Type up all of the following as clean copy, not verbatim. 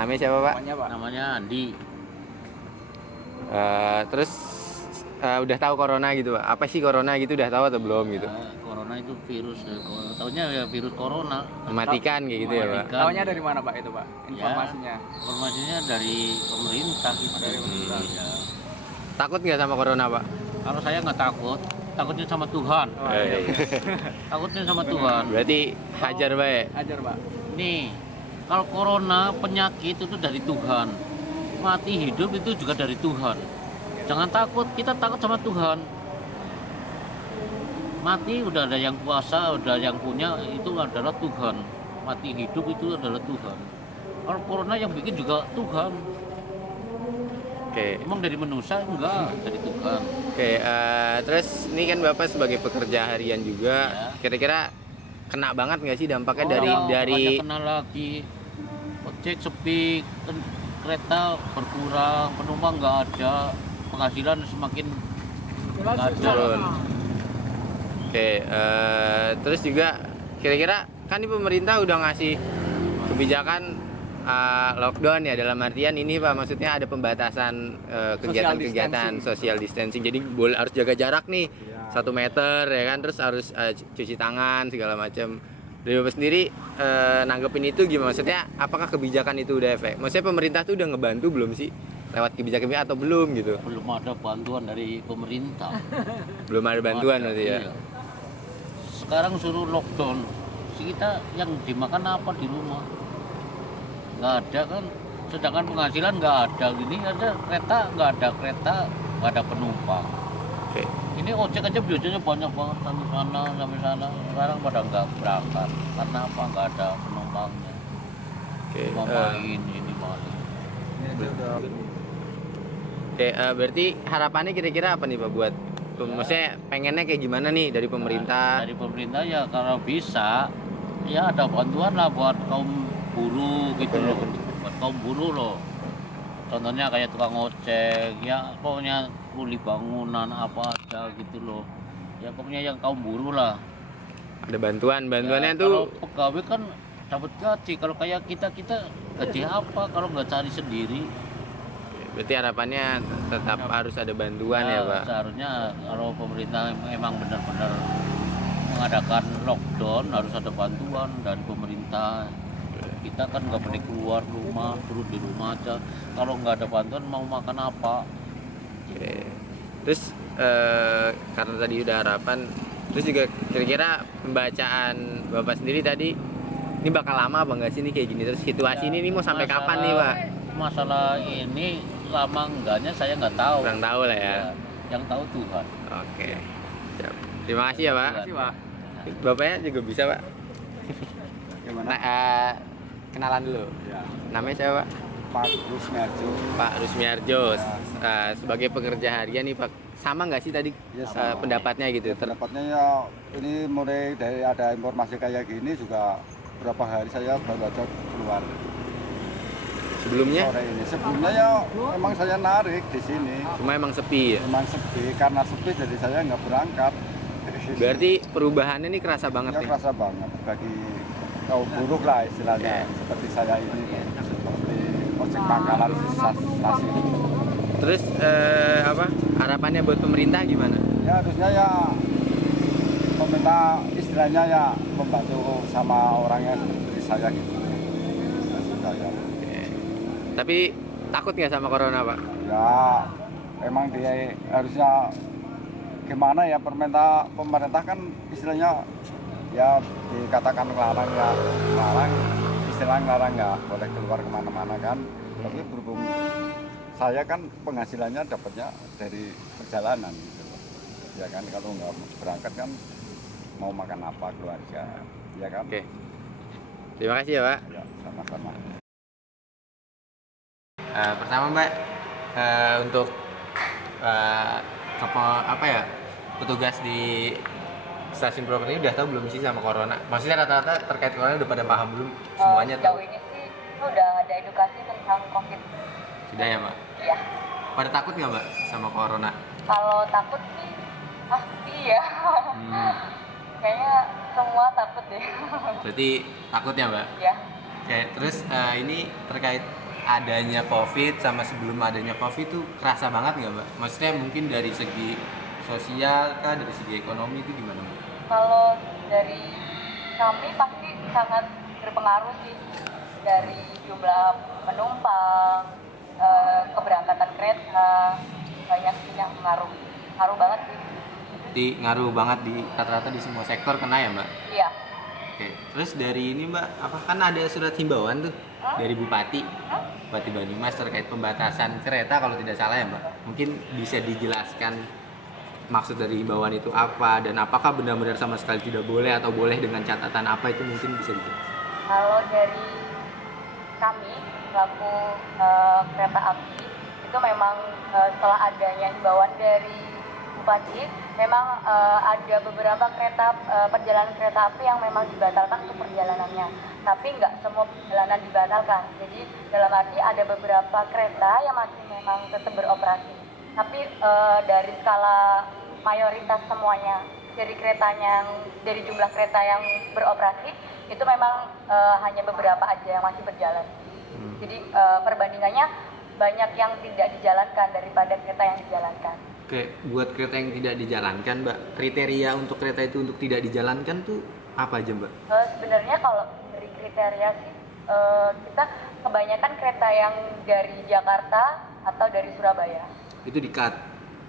Namanya siapa Pak? Namanya Andi. Terus udah tahu corona gitu Pak? Apa sih corona gitu, udah tahu atau belum gitu? Corona itu virus, tahunya ya virus corona. Mematikan kayak gitu ya Pak? Tahunya dari mana Pak itu Pak? Informasinya? Ya, informasinya dari pemerintah gitu. Dari pemerintah. Ya. Takut nggak sama corona Pak? Kalau saya nggak takut, takutnya sama Tuhan. Oh, iya. Takutnya sama Tuhan. Berarti hajar Pak ya? Ajar Pak. Nih, kalau corona penyakit itu dari Tuhan, mati hidup itu juga dari Tuhan. Jangan takut, kita takut sama Tuhan. Mati udah ada yang kuasa, udah yang punya, itu adalah Tuhan. Mati hidup itu adalah Tuhan. Kalau corona yang bikin juga Tuhan. Oke. Emang dari manusia enggak, dari Tuhan. Oke, terus ini kan Bapak sebagai pekerja harian juga, Ya. kira-kira kena banget nggak sih dampaknya Oh, dari makanya kena lagi. Ojek sepi, kereta berkurang, penumpang nggak ada, penghasilan semakin nggak ada. turun? Oke, terus juga kira-kira kan ini pemerintah udah ngasih kebijakan lockdown ya, dalam artian ini Pak, maksudnya ada pembatasan kegiatan-kegiatan social distancing, jadi harus jaga jarak nih 1 meter ya kan, terus harus cuci tangan segala macam. Dari Bapak sendiri nanggepin itu gimana? Maksudnya apakah kebijakan itu udah efek? Maksudnya pemerintah tuh udah ngebantu belum sih lewat kebijakan atau belum gitu? Belum ada bantuan dari pemerintah. Belum ada bantuan berarti ya. Iya. Sekarang suruh lockdown, kita yang dimakan apa di rumah? Nggak ada kan, sedangkan penghasilan nggak ada, gini ada kereta, nggak ada kereta, nggak ada penumpang. Oke. Ini ojek aja biasanya banyak banget sampai sana, sekarang pada nggak berangkat karena apa? Nggak ada penumpangnya. Oke. Mau main ini main. Oke, berarti harapannya kira-kira apa nih Pak buat maksudnya pengennya kayak gimana nih dari pemerintah? Dari pemerintah ya kalau bisa ya ada bantuan lah buat kaum buruh gitu loh, buat kaum buruh loh. Contohnya kayak tukang ojek, ya pokoknya kuli bangunan apa aja gitu loh. Ya pokoknya yang kaum buruh lah. Ada bantuannya Ya, tuh. kalau pegawai kan dapat gaji, kalau kayak kita gaji apa kalau nggak cari sendiri? Berarti harapannya tetap harus ada bantuan ya Pak? Seharusnya kalau pemerintah memang benar-benar mengadakan lockdown harus ada bantuan dari pemerintah. Kita kan nggak boleh keluar rumah, turun di rumah aja. Kalau nggak ada bantuan mau makan apa? Oke. Terus karena tadi udah harapan, terus juga kira-kira pembacaan Bapak sendiri tadi ini bakal lama apa enggak sih nih kayak gini terus situasi ini mau sampai kapan nih Pak? Masalah ini lama enggaknya saya nggak tahu. Kurang tahu lah ya. Yang tahu Tuhan. Oke. Siap. Terima kasih ya Pak. Terima kasih Pak. Bapaknya juga bisa Pak. Gimana? Nah, kenalan dulu. Ya. Namanya siapa Pak? Pak Rusmiarjo. Pak Rusmiarjo. Ya. Sebagai pekerja harian nih Pak, sama nggak sih tadi Ya, sama. pendapatnya gitu? Pendapatnya ya ini mulai dari ada informasi kayak gini juga berapa hari saya baru aja keluar. Sebelumnya Sore ini. Sebelumnya ya memang saya narik di sini. cuma emang sepi ya. Memang sepi, karena sepi jadi saya nggak berangkat. Berarti perubahannya nih kerasa banget Ya nih. kerasa banget bagi kaum buruh lah istilahnya, seperti saya ini, seperti ojek pangkalan stasiun. Terus apa harapannya buat pemerintah gimana? Ya harusnya ya pemerintah istilahnya ya membantu sama orang yang seperti saya gitu. Saya. Tapi takut nggak sama corona Pak? Ya emang dia harusnya gimana ya, pemerintah kan istilahnya ya dikatakan ngelarang ya, ngelarang, istilahnya ngelarang nggak boleh keluar kemana-mana kan. Tapi berhubung saya kan penghasilannya dapatnya dari perjalanan gitu loh. Ya kan kalau nggak berangkat kan mau makan apa keluarga, ya kan? Oke. Terima kasih ya Pak. Ya sama-sama. Pertama Mbak, untuk apa ya, petugas di stasiun Purwokerto ini udah tahu belum sih sama corona? Maksudnya rata-rata terkait corona udah pada paham belum? Semuanya tahu? Sejauh ini sih udah ada edukasi tentang COVID. Sudah ya Mbak? Iya. Pada takut nggak Mbak sama corona? Kalau takut sih pasti ya. Kayaknya semua takut deh. Berarti takut ya Mbak? Ya. Oke, terus ini terkait adanya COVID sama sebelum adanya COVID tuh kerasa banget nggak Mbak? Maksudnya mungkin dari segi sosial kah, dari segi ekonomi itu gimana Mbak? Kalau dari kami pasti sangat berpengaruh sih, dari jumlah penumpang, keberangkatan kereta, banyak sih yang ngaruh banget sih. Jadi ngaruh banget di rata-rata di semua sektor kena ya Mbak? Iya. Oke, terus dari ini Mbak, apa kan ada surat himbauan tuh dari Bupati Banyumas terkait pembatasan kereta kalau tidak salah ya Mbak? Mungkin bisa dijelaskan maksud dari himbauan itu apa dan apakah benar-benar sama sekali tidak boleh atau boleh dengan catatan apa itu mungkin bisa dijelaskan. Kalau dari kami selaku kereta api itu memang setelah adanya himbauan dari Bupati, memang ada beberapa perjalanan kereta api yang memang dibatalkan untuk perjalanannya. Tapi nggak semua perjalanan dibatalkan. Jadi dalam arti ada beberapa kereta yang masih memang tetap beroperasi. Tapi dari skala mayoritas semuanya dari jumlah kereta yang beroperasi itu memang hanya beberapa aja yang masih berjalan. Jadi perbandingannya banyak yang tidak dijalankan daripada kereta yang dijalankan. Oke, buat kereta yang tidak dijalankan Mbak, kriteria untuk kereta itu untuk tidak dijalankan tuh apa aja Mbak? Sebenarnya kalau dari kriteria sih kita kebanyakan kereta yang dari Jakarta atau dari Surabaya. Itu di-cut?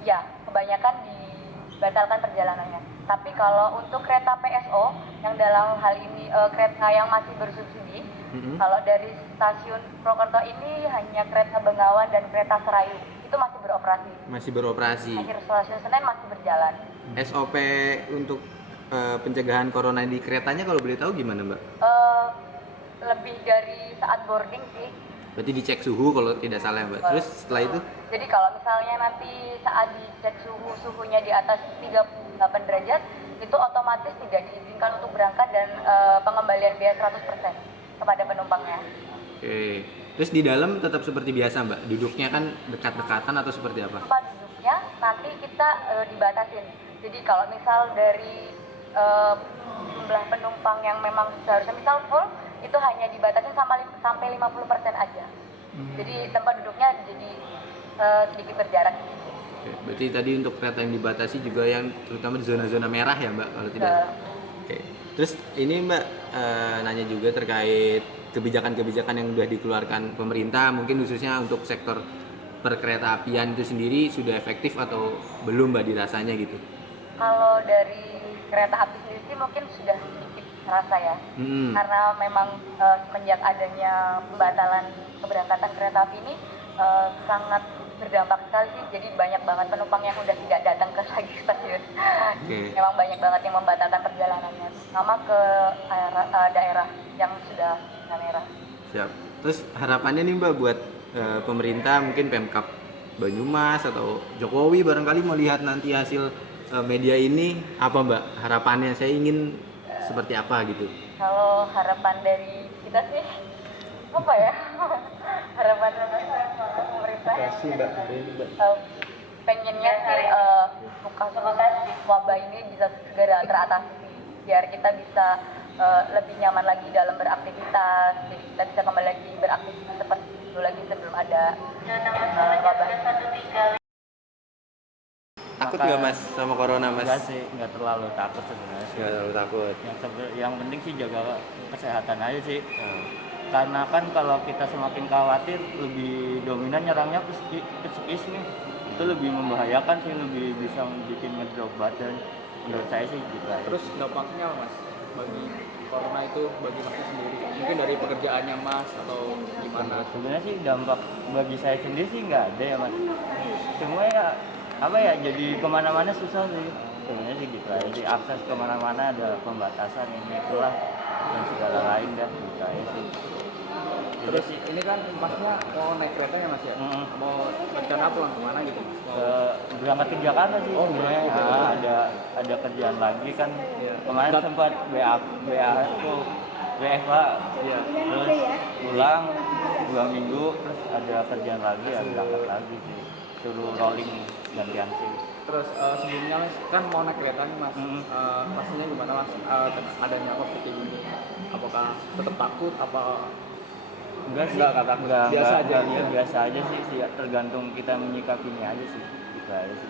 Ya, kebanyakan dibatalkan perjalanannya. Tapi kalau untuk kereta PSO yang dalam hal ini kereta yang masih bersubsidi, kalau dari stasiun Purwokerto ini hanya kereta Bengawan dan kereta Serayu itu masih beroperasi. Masih beroperasi. Akhir stasiun Senen masih berjalan. SOP untuk pencegahan corona di keretanya kalau boleh tahu gimana Mbak? Lebih dari saat boarding sih. Berarti dicek suhu kalau tidak salah Mbak. Terus setelah itu? Jadi kalau misalnya nanti saat dicek suhunya di atas 38 derajat, itu otomatis tidak diizinkan untuk berangkat dan pengembalian biaya 100% kepada penumpangnya. Oke. Terus di dalam tetap seperti biasa Mbak? Duduknya kan dekat-dekatan atau seperti apa? Tempat duduknya nanti kita dibatasin. Jadi kalau misal dari jumlah penumpang yang memang seharusnya misal full, itu hanya dibatasin sampai 50% aja. Jadi tempat duduknya jadi sedikit berjarak. Oke. Berarti tadi untuk kereta yang dibatasi juga yang terutama di zona-zona merah ya Mbak kalau tidak? Oke. Terus ini Mbak nanya juga terkait kebijakan-kebijakan yang sudah dikeluarkan pemerintah, mungkin khususnya untuk sektor perkereta apian itu sendiri sudah efektif atau belum Mbak dirasanya gitu? Kalau dari kereta api sendiri sih mungkin sudah sedikit terasa ya, karena memang semenjak adanya pembatalan keberangkatan kereta api ini sangat berdampak sekali sih. Jadi banyak banget penumpang yang udah tidak datang ke lagi stasiun. Memang banyak banget yang membatalkan perjalanannya, sama ke daerah yang sudah zona merah. Siap. Terus harapannya nih Mbak buat pemerintah, mungkin Pemkab Banyumas atau Jokowi barangkali melihat nanti hasil media ini apa Mbak? Harapannya saya ingin seperti apa gitu? Kalau harapan dari kita sih apa ya? Harapan pemerintah pengennya sih kasus wabah ini bisa segera teratasi biar kita bisa lebih nyaman lagi dalam beraktivitas, jadi kita bisa kembali lagi beraktivitas seperti dulu lagi sebelum ada wabah ini. Takut nggak Mas sama corona Mas? Enggak sih, nggak terlalu takut sebenarnya. Nggak terlalu takut. Yang penting sih jaga kesehatan aja sih. Karena kan kalau kita semakin khawatir, lebih dominan nyerangnya psikis nih. Itu lebih membahayakan sih, lebih bisa bikin ngedrop badan. Menurut saya sih gitu aja. Terus dampaknya Mas bagi corona itu bagi Mas sendiri? Mungkin dari pekerjaannya Mas atau gimana? Sebenarnya sih dampak bagi saya sendiri sih nggak ada ya Mas. Cuma ya apa ya, jadi kemana-mana susah sih. Sebenarnya sih gitu aja. Jadi akses kemana-mana ada pembatasan ini itulah dan segala lain dah gitu aja sih. Terus ini kan Masnya mau naik kereta ya Mas ya? Mau rencana pulang kemana gitu Mas? Berangkat ke Jakarta sih sebenarnya. Ada kerjaan lagi kan. Kemarin sempat WFH. Terus pulang 2 minggu, terus ada kerjaan lagi, ada berangkat lagi sih. Suruh rolling gantian sih. Terus sebelumnya Mas kan mau naik kereta nih Mas, pastinya gimana Mas adanya COVID ini? Apakah tetap takut apa Enggak sih, Enggak, kata biasa aja enggak, gitu. biasa aja sih, tergantung kita menyikapinya aja sih, gitu aja sih.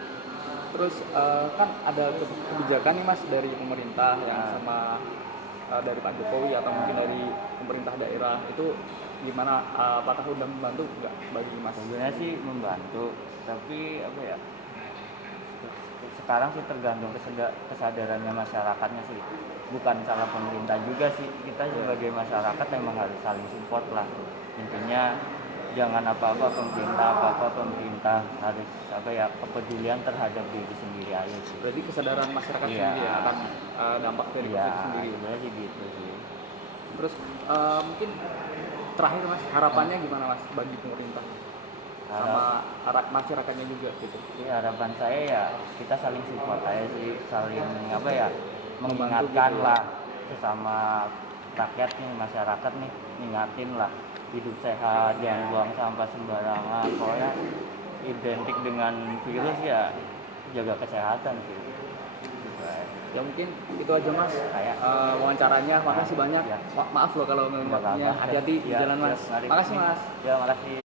Terus kan ada kebijakan nih Mas dari pemerintah yang Nah. sama dari Pak Jokowi atau mungkin dari pemerintah daerah itu gimana? Apakah udah membantu nggak bagi Mas? Sebenarnya sih membantu, tapi apa ya? Sekarang sih tergantung kesadarannya masyarakatnya sih. Bukan salah pemerintah juga sih. Kita sebagai masyarakat memang harus saling support lah. Intinya jangan apa-apa pemerintah harus apa ya, kepedulian terhadap diri sendiri aja sih. Berarti kesadaran masyarakat Iya. sendiri ya akan dampak dari Iya, COVID sendiri. sebenarnya sih gitu sih. Terus mungkin terakhir Mas, harapannya gimana Mas bagi pemerintah sama masyarakatnya juga gitu? Jadi harapan saya ya kita saling support aja sih, saling apa ya, Membantu mengingatkan gitu ya. lah sesama rakyat nih, masyarakat nih, ingatin lah hidup sehat, jangan buang sampah sembarangan. Pokoknya identik dengan virus ya, jaga kesehatan sih. Gitu aja. Ya mungkin itu aja Mas Kayak wawancaranya. Makasih banyak. Ya. Maaf loh kalau Nggak waktunya. apa-apa. Hati-hati di Ya, jalan Mas. mari. Makasih Mas. Ya, makasih.